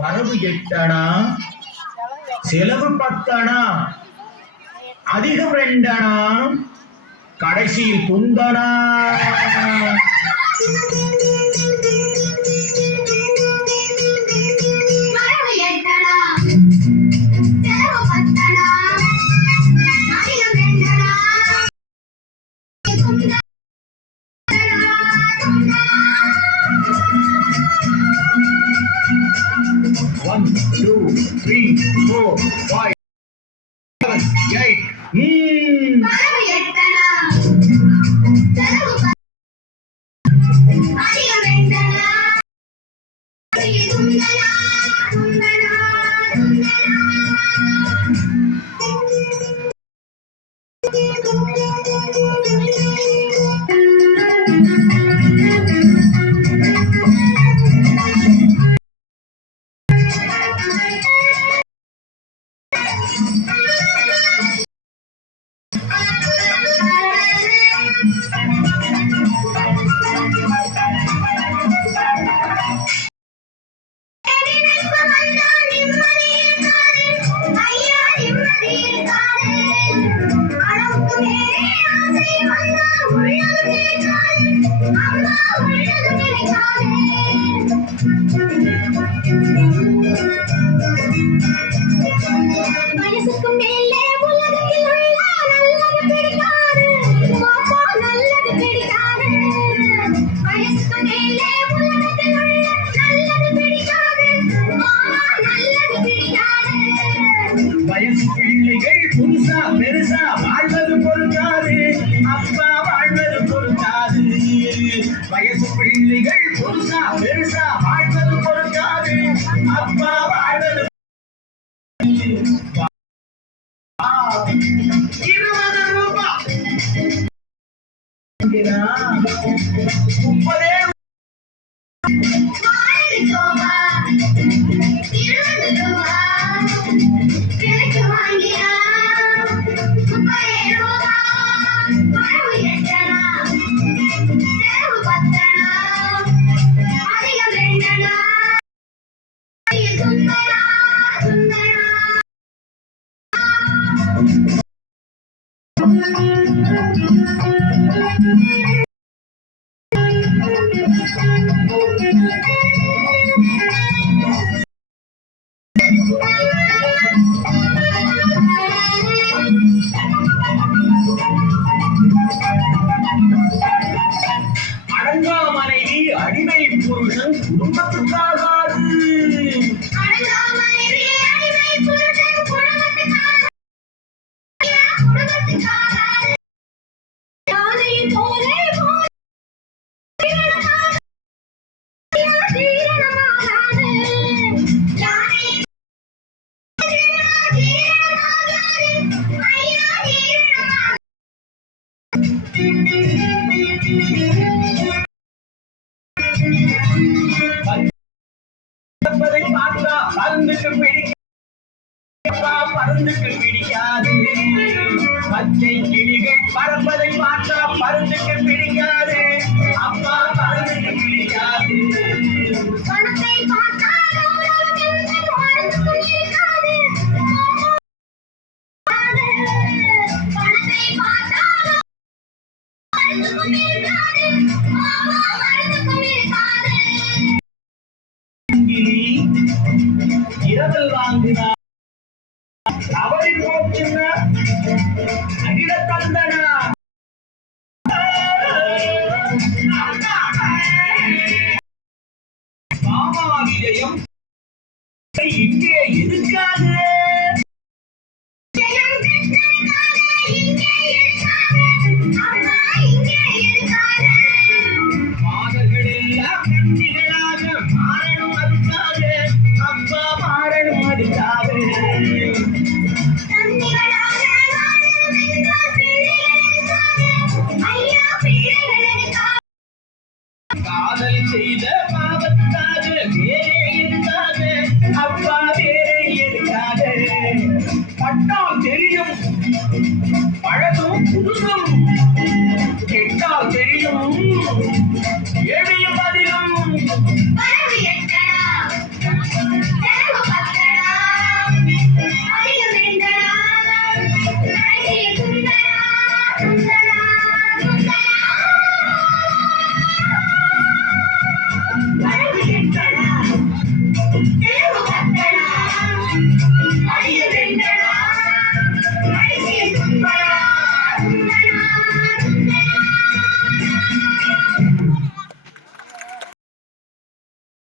வரவு 8 அணா, செலவு 10 அணா, அதிகம் 2 அணா, கடைசியில் குந்தனா. One, two, three, four, five, 7, 8. வயசு பிள்ளைகள் புதுசா பெருசா வாழ்வது பொறுக்காது, அப்பா வாழ்வது பொறுக்காது. வயசு பிள்ளைகள் புதுசா பெருசா வாழ்வது பொறுக்காது, அப்பா வாழ்வது 20 ரூபாய் 30 அடங்கா மனைவி அடிமை புருஷன் குடும்பத்துக்காகாது. பருந்துக்கு பிடிக்காது, பச்சை கிளிகள் பறப்பதை பார்த்தா பருந்துக்கு பிடிக்காது, அப்பா பருந்துக்கு பிடிக்காது. இரவல் வாங்கினா அவரை போச்சுன்னா அகில தந்தனா. மாமா விஜயம் இங்கே இருக்காது. மாதர்கள் எல்லாம் கண்ணிகளாக மாறணும் அதுக்காக, அப்பா மாறணும் அதுக்காக. காதல் செய்த பாவத்தாக வேறே வரணும்